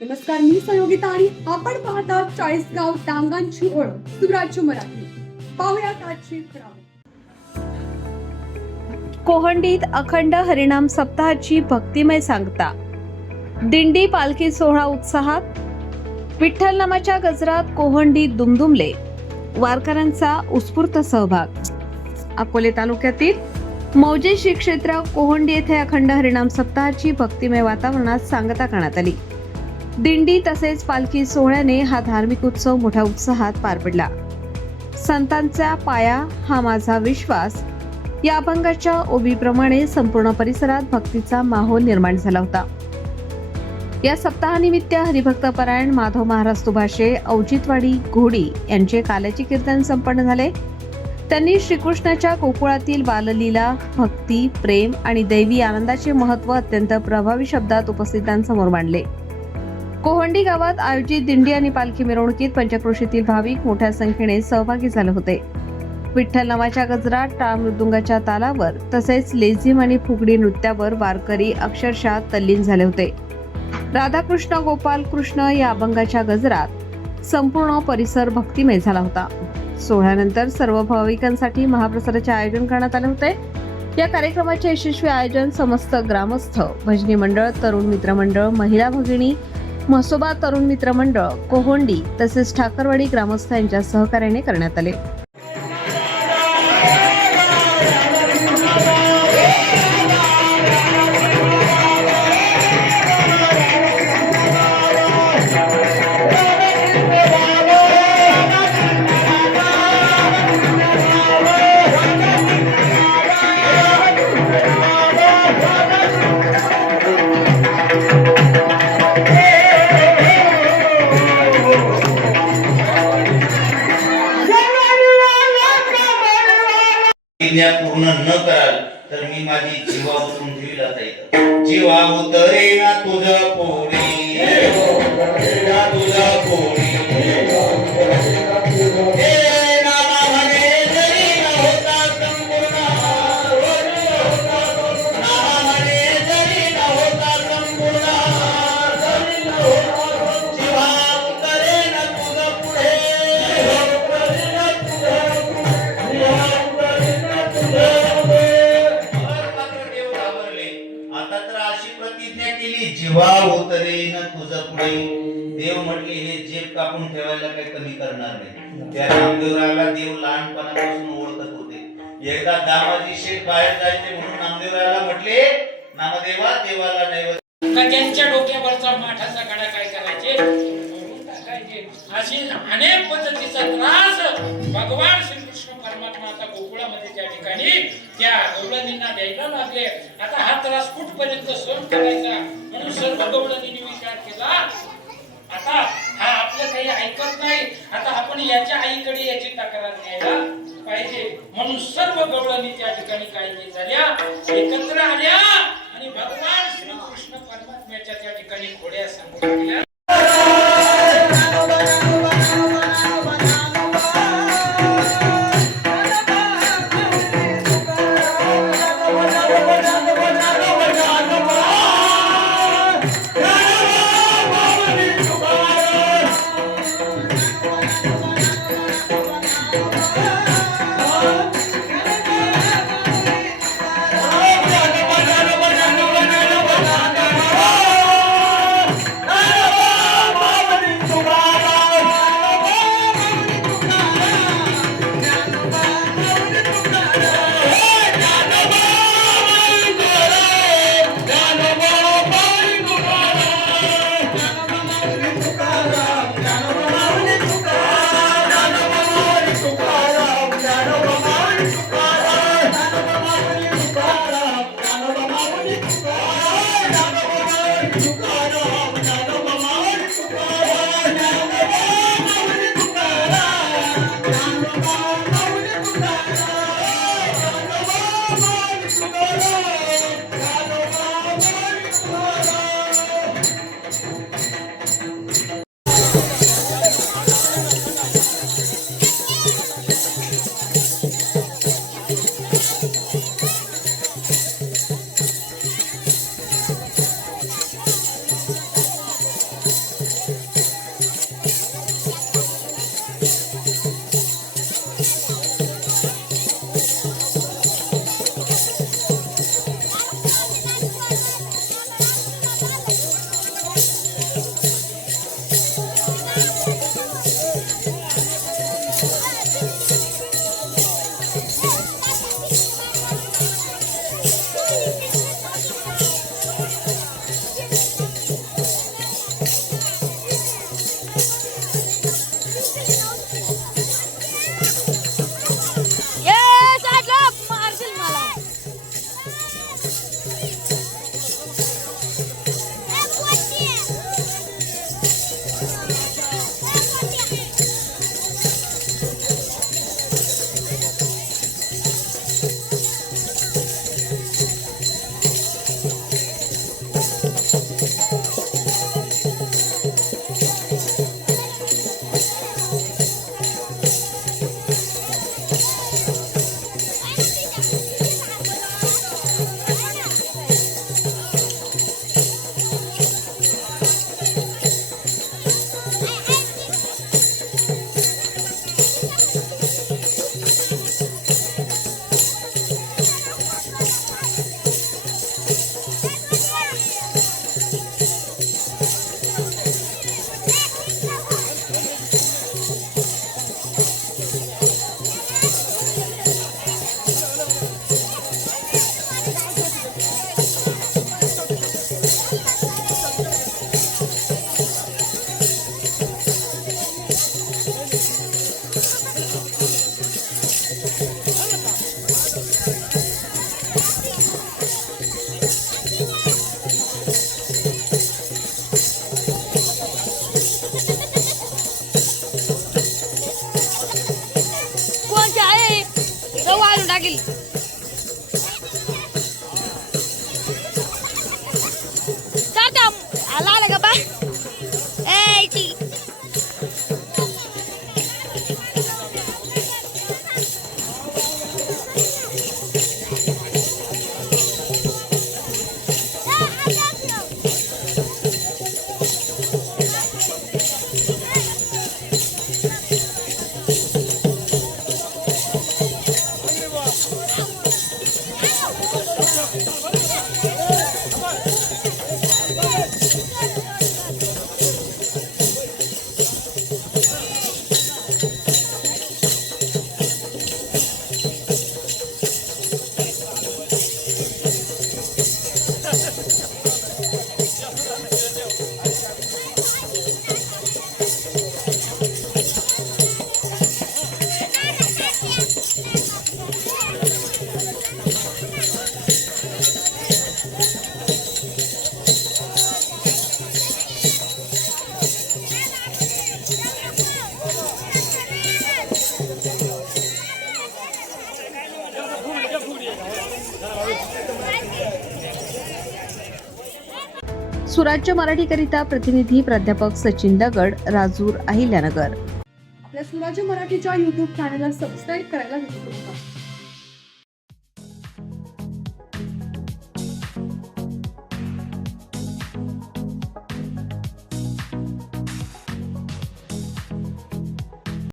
नमस्कार, मी सहयोगिता आणि आपण पाहता चाळीसगाव डांगांची ओळख सुराज्य मराठी. पाहुयात आजची खबरं. कोहंडीत अखंड हरिनाम सप्ताहाची भक्तिमय सांगता. दिंडी पालखी सोहळा उत्साहात. विठ्ठल नामाच्या गजरात कोहंडीत दुमदुमले. वारकऱ्यांचा उत्स्फूर्त सहभाग. अकोले तालुक्यातील मौजे श्री क्षेत्र कोहंडी येथे अखंड हरिनाम सप्ताहाची भक्तिमय वातावरणात सांगता करण्यात आली. दिंडी तसेच पालखी सोहळ्याने हा धार्मिक उत्सव मोठ्या उत्साहात पार पडला. संतांचा पाया हा माझा विश्वास या अभंगाच्या ओवीप्रमाणे संपूर्ण परिसरात भक्तीचा माहोल निर्माण झाला होता. या सप्ताहानिमित्त हरिभक्तपरायण माधव महाराज तुभाषे औचित्यवाडी घोडी यांचे काल्याचे कीर्तन संपन्न झाले. त्यांनी श्रीकृष्णाच्या गोकुळातील बाललीला, भक्ती, प्रेम आणि दैवी आनंदाचे महत्त्व अत्यंत प्रभावी शब्दात उपस्थितांसमोर मांडले. कोहंडी गावात आयोजित दिंडी आणि पालखी मिरवणुकीत पंचक्रोशीतील भाविक मोठ्या संख्येने सहभागी झाले होते. विठ्ठल नामाच्या गजरात, टाळ मृदुंगाच्या तालावर तसेच लेझिम आणि फुगडी नृत्यावर वारकरी अक्षरशः तल्लीन झाले होते. राधाकृष्ण गोपाल कृष्ण या अभंगाच्या गजरात संपूर्ण परिसर भक्तिमय झाला होता. सोहळ्यानंतर सर्व भाविकांसाठी महाप्रसादाचे आयोजन करण्यात आले होते. या कार्यक्रमाचे यशस्वी आयोजन समस्त ग्रामस्थ, भजनी मंडळ, तरुण मित्र मंडळ, महिला भगिनी, म्हसोबा तरुण मित्र मंडळ, कोहोंडी तसेच ठाकरवाडी ग्रामस्थ यांच्या सहकार्याने करण्यात आले. पूर्ण न कराल तर मी माझी जीवा उतरून ठेवील. आता इथं जीवा उतरेना तुझ्या पोळी, तुझ्या पोळी. जीवा उतरेन तुझं पुढे. देव म्हटले हे जेब कापून ठेवायला काही कमी करणार नाही. त्या नामदेवराला देव लहानपणापासून ओळखत होते. एकदा दामाजी शेठ बाहेर जायचे म्हणून नामदेवराला म्हटले, नामदेवा देवाला नैवेद्य का त्यांच्या डोक्यावरचा माठाचा कडा काय करायचे, टाकायचे. अशी अनेक पद्धतीचा त्रास भगवान श्रीकृष्ण परमात्मा आता गोकुळामध्ये त्या ठिकाणी त्या गवळणींना द्यायला लागले. आता हा त्रास कुठपर्यंत सहन करायचा म्हणून सर्व गवळणींनी विचार केला, आता हा आपलं काही ऐकत नाही, आता आपण याच्या आईकडे याची तक्रार न्यायला पाहिजे. म्हणून सर्व गवळणी त्या ठिकाणी काय झाल्या, एकत्र आल्या आणि भगवान श्रीकृष्ण परमात्म्याच्या त्या ठिकाणी घोड्या सांगून लागल्या. सगळं वाळून टाकील. चालतं आला आला का बा ए ती सुराज्य मराठीकरिता प्रतिनिधी प्राध्यापक सचिन दगड, राजूर, अहिल्यानगर. आपल्या सुराज्य मराठीच्या YouTube चॅनलला सबस्क्राईब करायला विसरू नका.